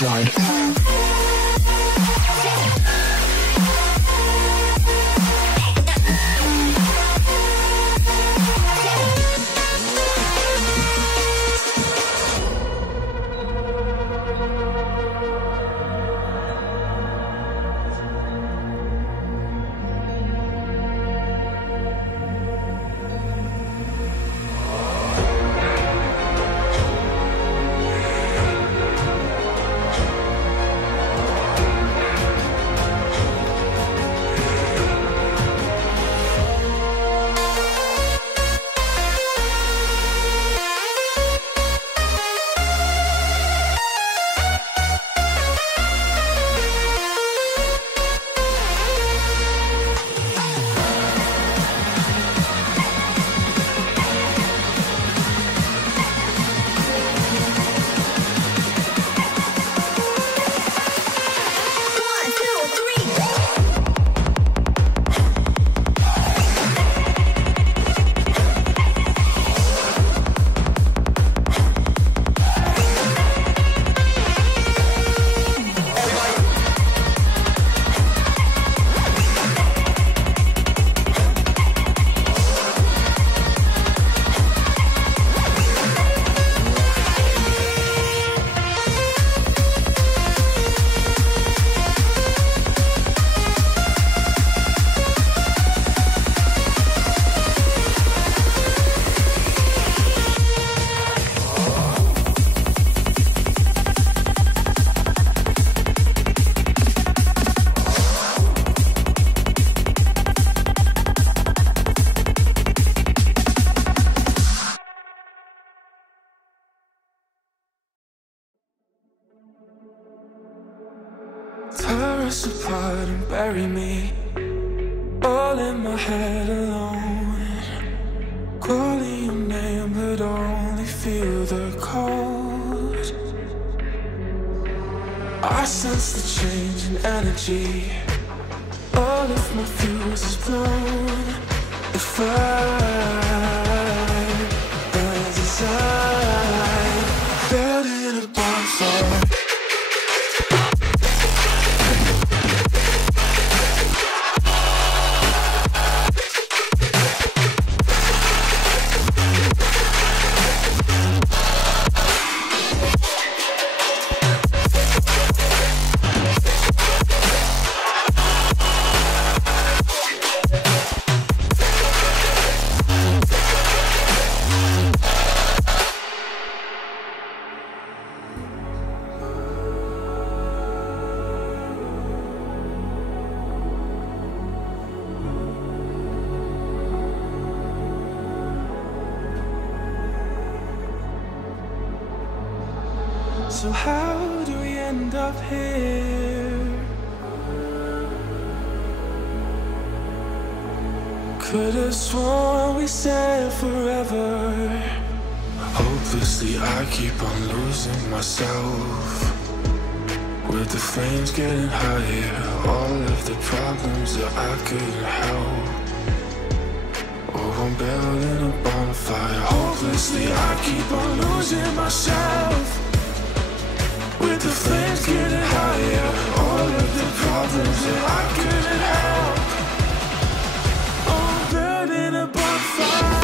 Worldwide. Tear us apart and bury me all in my head alone, calling your name but only feel the cold. I sense the change in energy, all of my fuse is blown. If I burn desire, built in a bonfire. So how do we end up here? Could've sworn we said forever. Hopelessly I keep on losing myself, with the flames getting higher, all of the problems that I couldn't help. Oh, I'm building a bonfire. Hopelessly I keep on losing myself, with the flames getting higher, all of the problems that I couldn't help. Oh, I'm building a bonfire.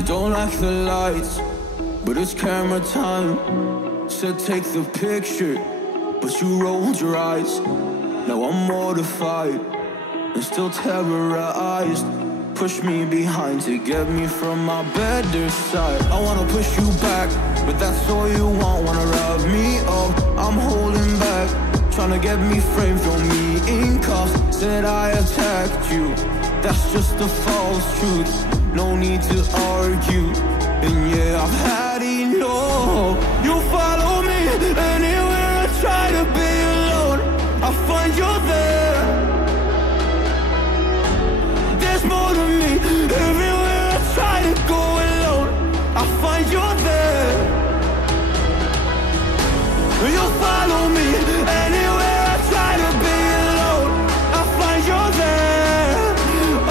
You don't like the lights, but it's camera time. Said take the picture, but you rolled your eyes. Now I'm mortified and still terrorized. Push me behind to get me from my better side. I wanna push you back, but that's all you want. Wanna rub me up, I'm holding back. Trying to get me framed, throw me in cuffs. Said I attacked you, that's just a false truth. No need to argue, and yeah, I've had enough. You follow me anywhere I try to be alone, I find you there. There's more to me, everywhere I try to go alone, I find you there. You follow me anywhere I try to be alone, I find you there.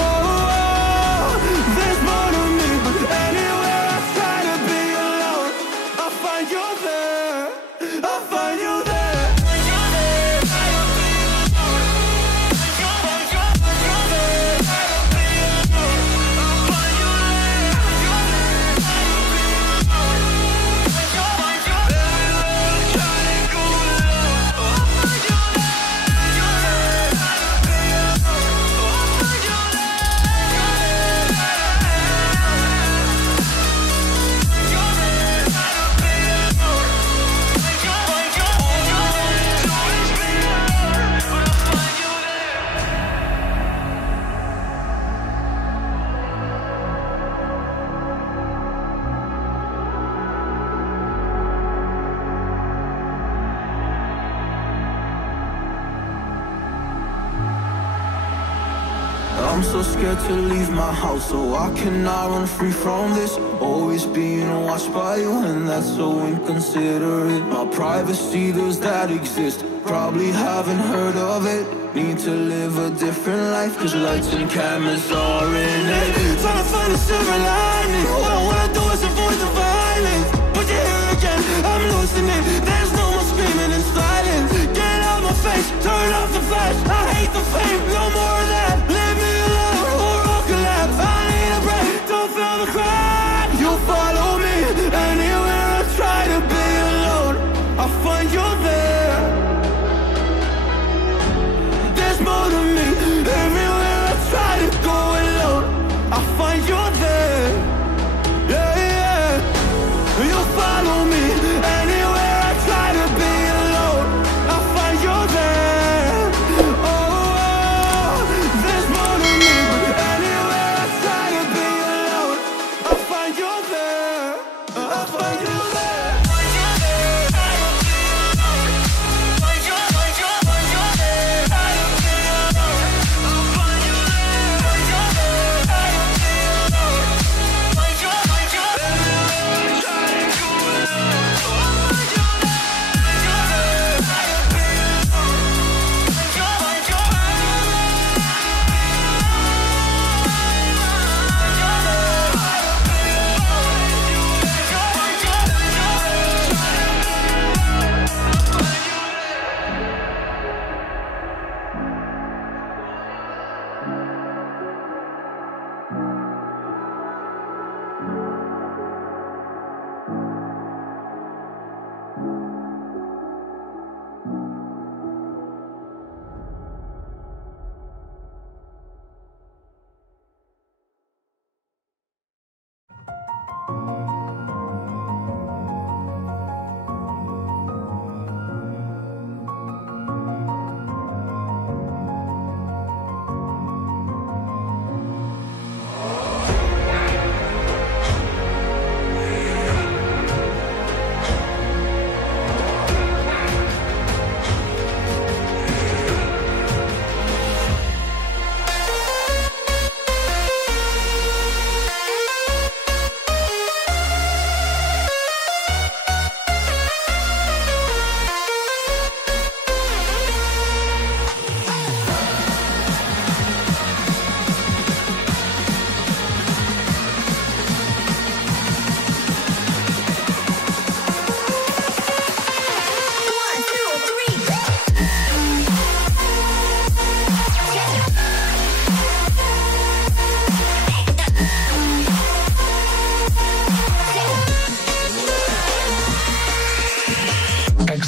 Oh, there's more to me, but anywhere I try to be alone, I find you there. I find you there. I'm so scared to leave my house, so I cannot run free from this. Always being watched by you, and that's so inconsiderate. My privacy, does that exist? Probably haven't heard of it. Need to live a different life, cause lights and cameras are in it. Trying to find a silver lining, all I wanna do is avoid the violence. But you're here again, I'm losing it. There's no more screaming in silence. Get out my face, turn off the flash. I hate the fame, no more of that. Leave me alone, or I'll collapse. I need a break, don't feel the crack. You follow me anywhere I try to be alone, I find you there. There's more to me, everywhere I try to go alone, I find you there.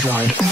Android.